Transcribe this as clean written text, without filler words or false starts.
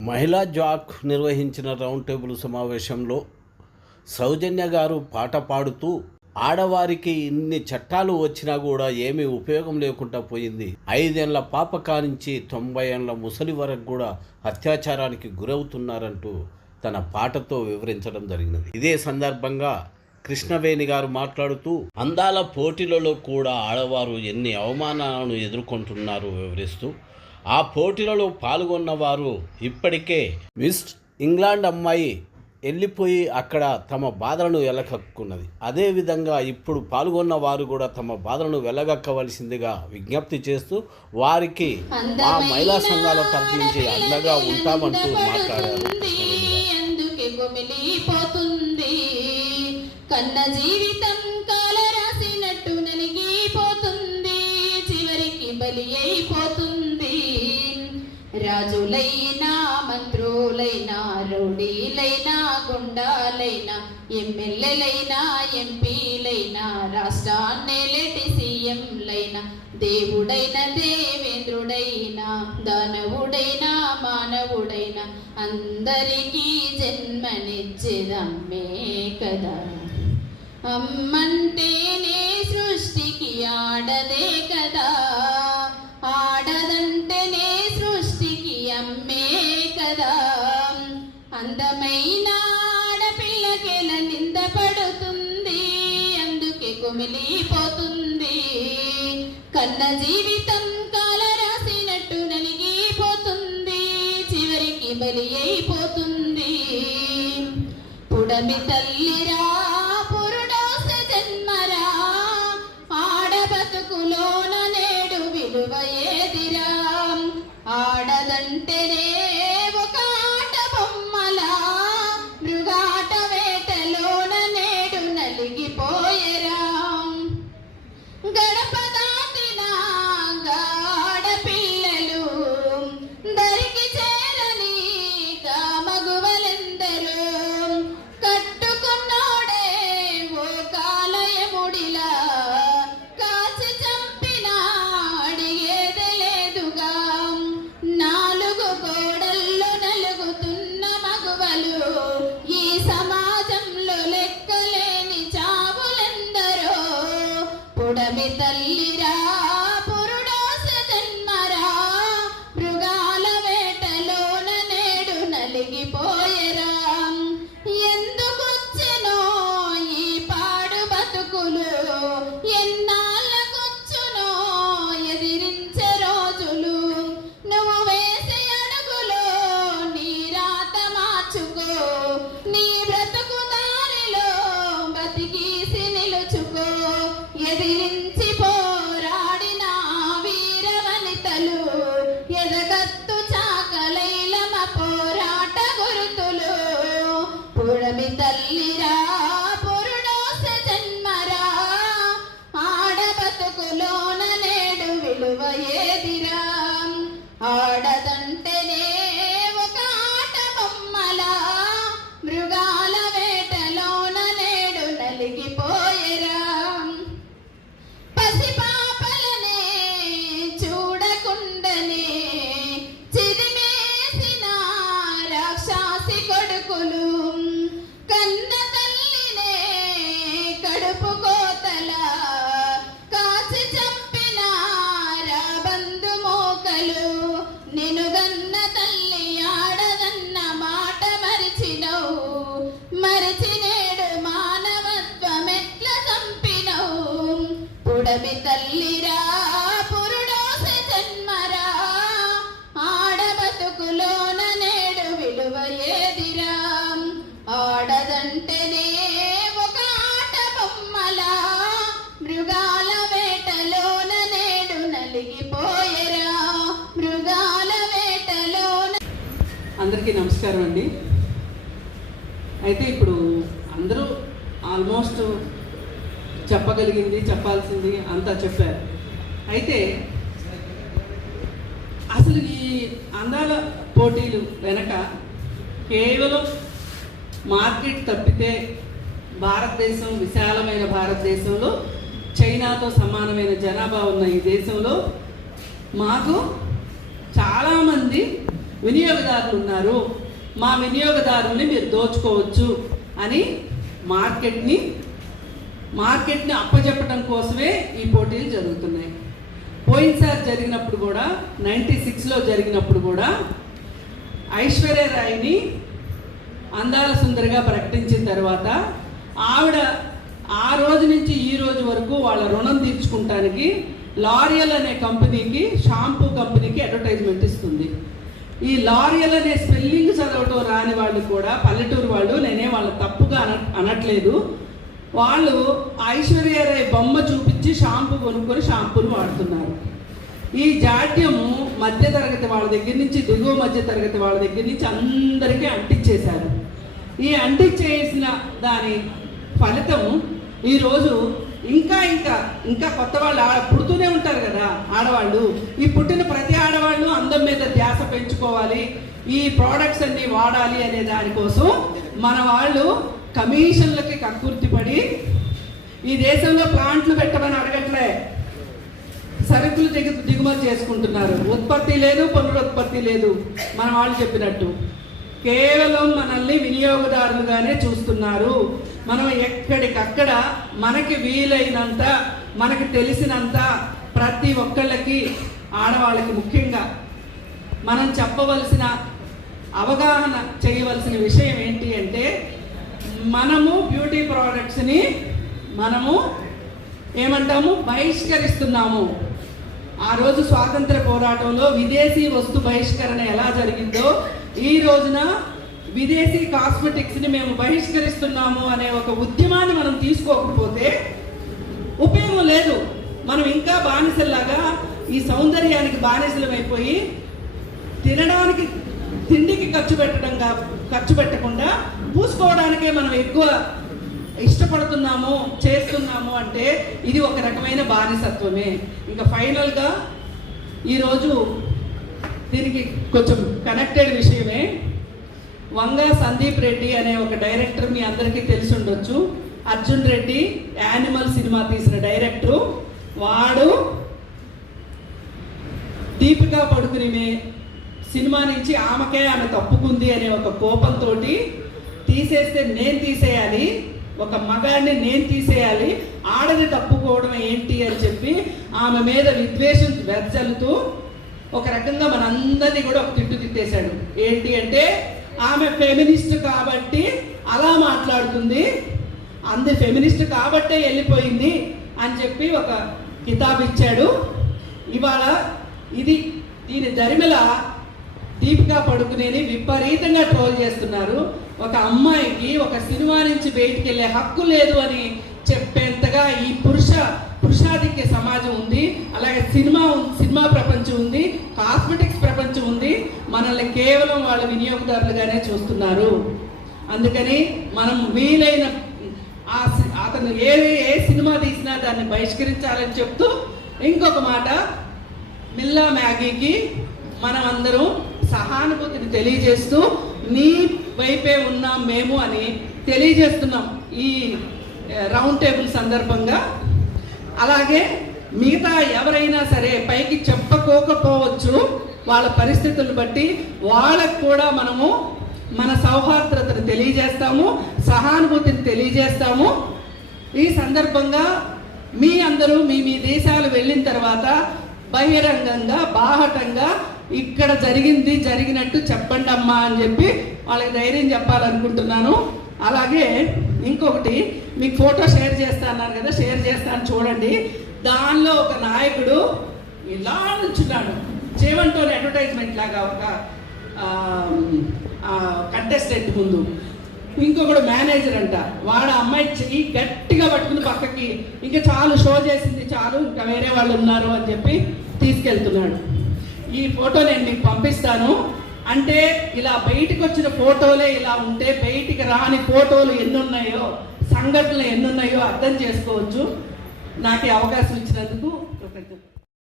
మహిళా జాక్ నిర్వహించిన round table సమావేశంలో సౌజన్య గారు పాట పాడుతూ ఆడవారికి ఇన్ని చట్టాలు వచ్చినా కూడా ఏమీ ఉపయోగం లేకుండా పోయింది. 5 ఏళ్ల పాప కానించి 90 ఏళ్ల ముసలి వరకు కూడా అత్యాచారానికి గురవుతున్నారంటూ తన పాటతో వివరించడం జరిగినది. ఇదే సందర్భంగా కృష్ణవేణి గారు మాట్లాడుతూ అందాల పోటీలలో కూడా ఆడవారు ఎన్ని అవమానాలను ఎదుర్కొంటున్నారో వివరిస్తూ ఆ పోటీలలో పాల్గొన్న వారు ఇప్పటికే మిస్ ఇంగ్లాండ్ అమ్మాయి వెళ్ళిపోయి అక్కడ తమ బాధలను వెలగక్కున్నది. అదేవిధంగా ఇప్పుడు పాల్గొన్న వారు కూడా తమ బాధలను వెలగక్కవలసిందిగా విజ్ఞప్తి చేస్తూ వారికి మా మహిళా సంఘాల తరఫు నుంచి అండగా ఉంటామంటూ మాట్లాడారు. కన్న జీవితం కాల రాసినట్టు నలిగిపోతుంది, చివరికి బలి అయిపోతుంది. రాజులైనా మంత్రులైనా రౌడీలైనా గుండాలైనా ఎమ్మెల్యేలైనా ఎంపీలైనా రాష్ట్రాన్నేలేటి సీఎంలైనా దేవుడైన దేవేంద్రుడైనా దానవుడైనా మానవుడైనా అందరికీ జన్మనిచ్చేదమ్మే కదా. అమ్మంటేనే సృష్టికి ఆడదే కదా, ఆడదంటేనే సృష్టికి అమ్మే కదా. అందమైన ఆడపిల్లకెల నింద పడుతుంది, అందుకే కుమిలిపోతుంది. కన్న జీవితం కాల రాసినట్టు నలిగిపోతుంది, చివరికి బలి అయిపోతుంది. పుడమి తల్లిరా పురుడోస జన్మరా, ఆడ బతుకులోన నేడు విలువ ఏదిరా. ఆడదంటేనే ఒక ఆట బొమ్మలా, మృగాట వేటలోన నేడు నలిగిపోయేరా. గడప దాటిన ఆడపిల్లలు దరికి చేరని మగువలెందరూ, కట్టుకున్నోడే ఓ కాలయముడిలా కాచి చంపిన అడిగేది లేదుగా. 4 గోడల్లో నలుగుతున్న మగువలు, ఈ సమాజంలో లెక్కలేని చావులెందరో. పుడమి తల్లిరా పురుడోస జన్మరా, మృగాల వేటలోన నేడు నలిగిపోయేరా. ఎందుకొచ్చెనో ఈ పాడు బతుకులు, ఎన్నాళ్ళకొచ్చునో ఎదిరించే రోజులు. నువ్వు వేసే అడుగులో నీ రాత మార్చుకో, నీ బ్రతుకు దారిలో బతికీసి నిలుచుకో. ఎదిరించి పోరాడిన వీరవనితలు, ఎదగత్తు చాకలైలమ పోరాట గురుతులు. పుడమి తల్లిరా పురుడోస జన్మరా, ఆడ బతుకులోన నేడు విలువ ఏదిరా. ఆడదంటేనే ఒక ఆట బొమ్మలా, మృగాల వేటలోన నేడు నలిగిపోయేరా. పసిపాపలనే చూడకుండనే చిరిమేసిన రాక్షసి కొడుకులు, కన్న తల్లినే కడుపు కోతలా కాచి చంపిన రాబందు మోకలు. నినుగన్న తల్లి ఆడదన్న మాట మరిచినవు, మరిచి నేడు మానవత్వం ఎట్లా చంపినవు. పుడమి తల్లిరా పురుడోస జన్మరా, ఆడ బతుకులోన నేడు విలువ ఏదిరా. ఆడదంటేనే ఒక ఆట బొమ్మలా, మృగాల వేటలోన నేడు నలిగిపోయేరా. మృగాల వేటలోన. అందరికీ నమస్కారం అండి. అయితే ఇప్పుడు అందరూ ఆల్మోస్ట్ చెప్పగలిగింది చెప్పాల్సింది అంతా చెప్పారు. అయితే అసలు ఈ అందాల పోటీలు వెనక కేవలం మార్కెట్ తప్పితే భారతదేశం, విశాలమైన భారతదేశంలో చైనాతో సమానమైన జనాభా ఉన్న ఈ దేశంలో మాకు చాలామంది వినియోగదారులు ఉన్నారు, మా వినియోగదారుల్ని మీరు దోచుకోవచ్చు అని మార్కెట్ని అప్పచెప్పడం కోసమే ఈ పోటీలు జరుగుతున్నాయి. పోయినసారి జరిగినప్పుడు కూడా 96లో జరిగినప్పుడు కూడా ఐశ్వర్య రాయ్ని అందాల సుందరిగా ప్రకటించిన తర్వాత ఆవిడ ఆ రోజు నుంచి ఈ రోజు వరకు వాళ్ళ రుణం తీర్చుకుంటానికి లారియల్ అనే కంపెనీకి, షాంపూ కంపెనీకి అడ్వర్టైజ్మెంట్ ఇస్తుంది. ఈ లారియల్ అనే స్పెల్లింగ్ చదవటం రాని వాళ్ళు కూడా, పల్లెటూరు వాళ్ళు, నేనే వాళ్ళ తప్పుగా అనట్లేదు, వాళ్ళు ఐశ్వర్య రాయ్ బొమ్మ చూపించి షాంపూ కొనుక్కొని షాంపూలు వాడుతున్నారు. ఈ జాడ్యము మధ్యతరగతి వాళ్ళ దగ్గర నుంచి దిగువ మధ్యతరగతి వాళ్ళ దగ్గర నుంచి అందరికీ అంటించేశారు. ఈ అంటించేసిన దాని ఫలితం ఈరోజు ఇంకా కొత్త వాళ్ళు పుడుతూనే ఉంటారు కదా ఆడవాళ్ళు. ఈ పుట్టిన ప్రతి ఆడవాళ్ళు అందం మీద ధ్యాస పెంచుకోవాలి, ఈ ప్రోడక్ట్స్ అన్ని వాడాలి అనే దానికోసం మన వాళ్ళు కమిషన్లకి కక్కుర్తిపడి ఈ దేశంలో ప్లాంట్లు పెట్టమని అడగట్లే, సరుకులు దిగుమతి చేసుకుంటున్నారు. ఉత్పత్తి లేదు, పునరుత్పత్తి లేదు. మన వాళ్ళు చెప్పినట్టు కేవలం మనల్ని వినియోగదారులుగానే చూస్తున్నారు. మనం ఎక్కడికక్కడ మనకి వీలైనంత, మనకి తెలిసినంత ప్రతి ఒక్కళ్ళకి, ఆడవాళ్ళకి ముఖ్యంగా మనం చెప్పవలసిన, అవగాహన చేయవలసిన విషయం ఏంటి అంటే, మనము బ్యూటీ ప్రోడక్ట్స్ని మనము ఏమంటాము, బహిష్కరిస్తున్నాము. ఆ రోజు స్వాతంత్ర పోరాటంలో విదేశీ వస్తు బహిష్కరణ ఎలా జరిగిందో ఈ రోజున విదేశీ కాస్మెటిక్స్ని మేము బహిష్కరిస్తున్నాము అనే ఒక ఉద్యమాన్ని మనం తీసుకోకపోతే ఉపయోగం లేదు. మనం ఇంకా బానిసల్లాగా ఈ సౌందర్యానికి బానిసలమైపోయి తిండికి ఖర్చు పెట్టకుండా పూసుకోవడానికే మనం ఎక్కువ ఇష్టపడుతున్నాము, చేస్తున్నాము అంటే ఇది ఒక రకమైన బానిసత్వమే. ఇంకా ఫైనల్గా ఈరోజు దీనికి కొంచెం కనెక్టెడ్ విషయమే. వంగ సందీప్ రెడ్డి అనే ఒక డైరెక్టర్ మీ అందరికీ తెలిసి ఉండొచ్చు. అర్జున్ రెడ్డి యానిమల్ సినిమా తీసిన డైరెక్టరు. వాడు దీపికా పడుకుని సినిమా నుంచి ఆమె తప్పుకుంది అనే ఒక కోపంతో తీసేస్తే నేను తీసేయాలి, ఒక మగాడిని నేను తీసేయాలి, ఆడది తప్పుకోవడం ఏంటి అని చెప్పి ఆమె మీద విద్వేషం వెదజల్లుతూ ఒక రకంగా మనందరినీ కూడా ఒక తిట్టేశాడు. ఏంటి అంటే, ఆమె ఫెమినిస్ట్ కాబట్టి అలా మాట్లాడుతుంది, ఫెమినిస్ట్ కాబట్టే వెళ్ళిపోయింది అని చెప్పి ఒక కితాబ్ ఇచ్చాడు. ఇవాళ దీని దరిమిల దీపికా పడుకునేని విపరీతంగా ట్రోల్ చేస్తున్నారు. ఒక అమ్మాయికి ఒక సినిమా నుంచి బయటికి వెళ్ళే హక్కు లేదు అని చెప్పేంతగా ఈ పురుషాధిక్య సమాజం ఉంది. అలాగే సినిమా ప్రపంచం ఉంది, కాస్మెటిక్స్ ప్రపంచం ఉంది. మనల్ని కేవలం వాళ్ళ వినియోగదారులుగానే చూస్తున్నారు. అందుకని మనం వీలైన అతను ఏ సినిమా తీసినా దాన్ని బహిష్కరించాలని చెప్తూ, ఇంకొక మాట, మిల్లా మ్యాగీకి మనం అందరం సహానుభూతిని తెలియజేస్తూ నీ వైపే ఉన్నాం మేము అని తెలియజేస్తున్నాం ఈ రౌండ్ టేబుల్ సందర్భంగా. అలాగే మిగతా ఎవరైనా సరే పైకి చెప్పుకోకపోవచ్చు, వాళ్ళ పరిస్థితులను బట్టి వాళ్ళకు కూడా మనము మన సౌహార్ద్రతను తెలియజేస్తాము, సహానుభూతిని తెలియజేస్తాము. ఈ సందర్భంగా మీ అందరూ మీ దేశాలు వెళ్ళిన తర్వాత బహిరంగంగా బాహటంగా ఇక్కడ జరిగినట్టు చెప్పండి అమ్మా అని చెప్పి వాళ్ళకి ధైర్యం చెప్పాలనుకుంటున్నాను. అలాగే ఇంకొకటి, మీకు ఫోటో షేర్ చేస్తా అన్నారు కదా, షేర్ చేస్తాను చూడండి. దానిలో ఒక నాయకుడు ఇలా నుంచున్నాడు, చేవంటోని అడ్వర్టైజ్మెంట్ లాగా ఒక కంటెస్టెంట్ ముందు. ఇంకొకడు మేనేజర్ అంట, వాడు అమ్మాయి చెయ్యి గట్టిగా పట్టుకుని పక్కకి, ఇంకా చాలు షో చేసింది చాలు, ఇంకా వేరే వాళ్ళు ఉన్నారు అని చెప్పి తీసుకెళ్తున్నాడు. ఈ ఫోటో నేను మీకు పంపిస్తాను. అంటే ఇలా బయటికి వచ్చిన ఫోటోలే ఇలా ఉంటే బయటికి రాని ఫోటోలు ఎన్నున్నాయో, సంఘటనలు ఎన్నున్నాయో అర్థం చేసుకోవచ్చు. నాకు ఈ అవకాశం ఇచ్చినందుకు కృతజ్ఞతలు.